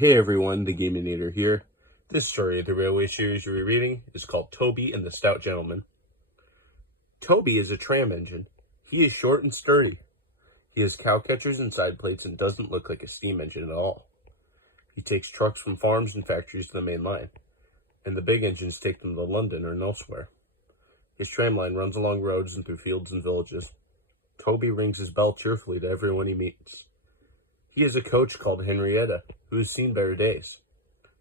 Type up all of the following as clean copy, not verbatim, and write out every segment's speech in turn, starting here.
Hey everyone, the Gaminator here. This story of the railway series you're reading is called Toby and the Stout Gentleman. Toby is a tram engine. He is short and sturdy. He has cow catchers and side plates and doesn't look like a steam engine at all. He takes trucks from farms and factories to the main line, and the big engines take them to London or elsewhere. His tram line runs along roads and through fields and villages. Toby rings his bell cheerfully to everyone he meets. He has a coach called Henrietta, who has seen better days.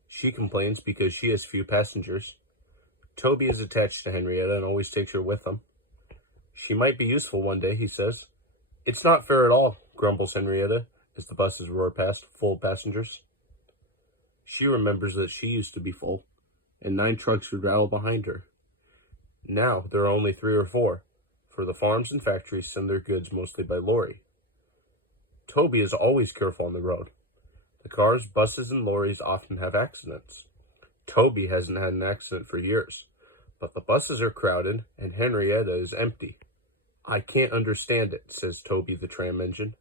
She complains because she has few passengers. Toby is attached to Henrietta and always takes her with him. She might be useful one day, he says. It's not fair at all, grumbles Henrietta, as the buses roar past, full of passengers. She remembers that she used to be full, and 9 trucks would rattle behind her. Now there are only 3 or 4, for the farms and factories send their goods mostly by lorry. Toby is always careful on the road. The cars, buses, and lorries often have accidents. Toby hasn't had an accident for years, but the buses are crowded and Henrietta is empty. I can't understand it, says Toby the tram engine.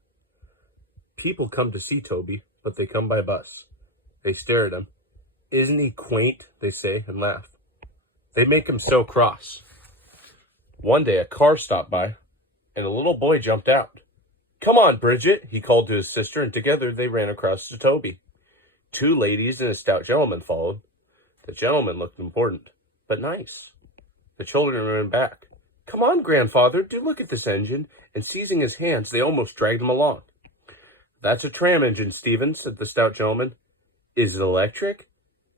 People come to see Toby, but they come by bus. They stare at him. Isn't he quaint, they say, and laugh. They make him so cross. One day a car stopped by, and a little boy jumped out. Come on, Bridget, he called to his sister, and together they ran across to Toby. 2 ladies and a stout gentleman followed. The gentleman looked important, but nice. The children ran back. Come on, grandfather, do look at this engine, and seizing his hands, they almost dragged him along. That's a tram engine, Stephen, said the stout gentleman. Is it electric?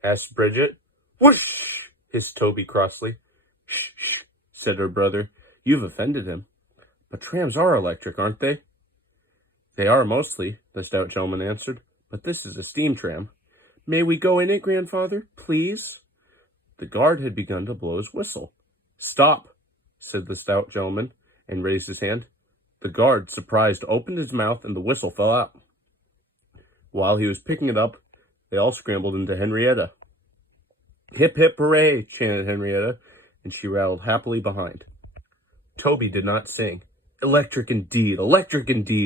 Asked Bridget. Whoosh, hissed Toby crossly. Shh, shh, said her brother. You've offended him. But trams are electric, aren't they? They are mostly, the stout gentleman answered, but this is a steam tram. May we go in it, grandfather, please? The guard had begun to blow his whistle. Stop, said the stout gentleman, and raised his hand. The guard, surprised, opened his mouth, and the whistle fell out. While he was picking it up, they all scrambled into Henrietta. Hip, hip, hooray, chanted Henrietta, and she rattled happily behind. Toby did not sing. Electric indeed,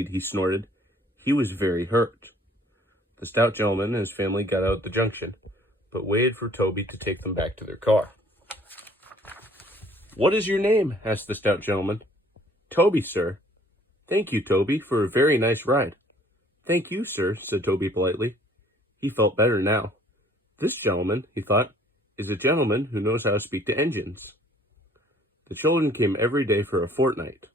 he snorted. He was very hurt. The stout gentleman and his family got out at the junction, but waited for Toby to take them back to their car. What is your name? Asked the stout gentleman. Toby, sir. Thank you, Toby, for a very nice ride. Thank you, sir, said Toby politely. He felt better now. This gentleman, he thought, is a gentleman who knows how to speak to engines. The children came every day for a fortnight.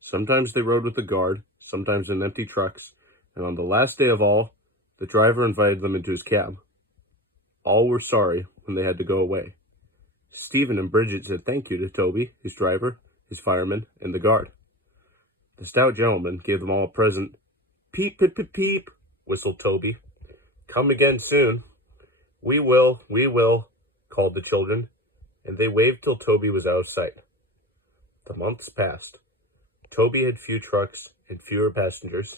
Sometimes they rode with the guard, sometimes in empty trucks, and on the last day of all, the driver invited them into his cab. All were sorry when they had to go away. Stephen and Bridget said thank you to Toby, his driver, his fireman, and the guard. The stout gentleman gave them all a present. Peep, peep, peep, peep, whistled Toby. Come again soon. We will, called the children, and they waved till Toby was out of sight. The months passed. Toby had few trucks and fewer passengers.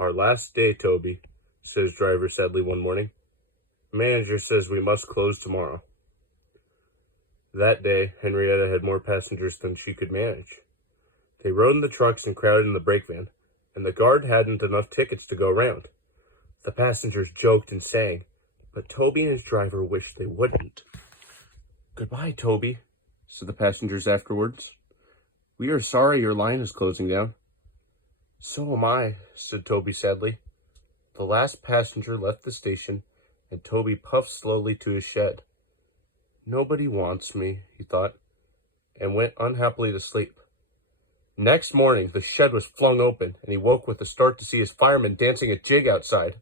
Our last day, Toby, said his driver sadly one morning. Manager says we must close tomorrow. That day, Henrietta had more passengers than she could manage. They rode in the trucks and crowded in the brake van, and the guard hadn't enough tickets to go round. The passengers joked and sang, but Toby and his driver wished they wouldn't. Goodbye, Toby, said the passengers afterwards. We are sorry your line is closing down. So am I, said Toby sadly. The last passenger left the station, and Toby puffed slowly to his shed. Nobody wants me, he thought, and went unhappily to sleep. Next morning, the shed was flung open, and he woke with a start to see his fireman dancing a jig outside.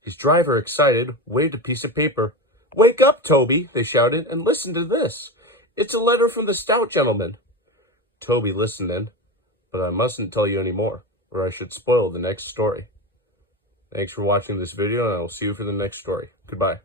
His driver, excited, waved a piece of paper. Wake up, Toby, they shouted, and listen to this. It's a letter from the stout gentleman. Toby listened then, but I mustn't tell you any more, or I should spoil the next story. Thanks for watching this video, and I will see you for the next story. Goodbye.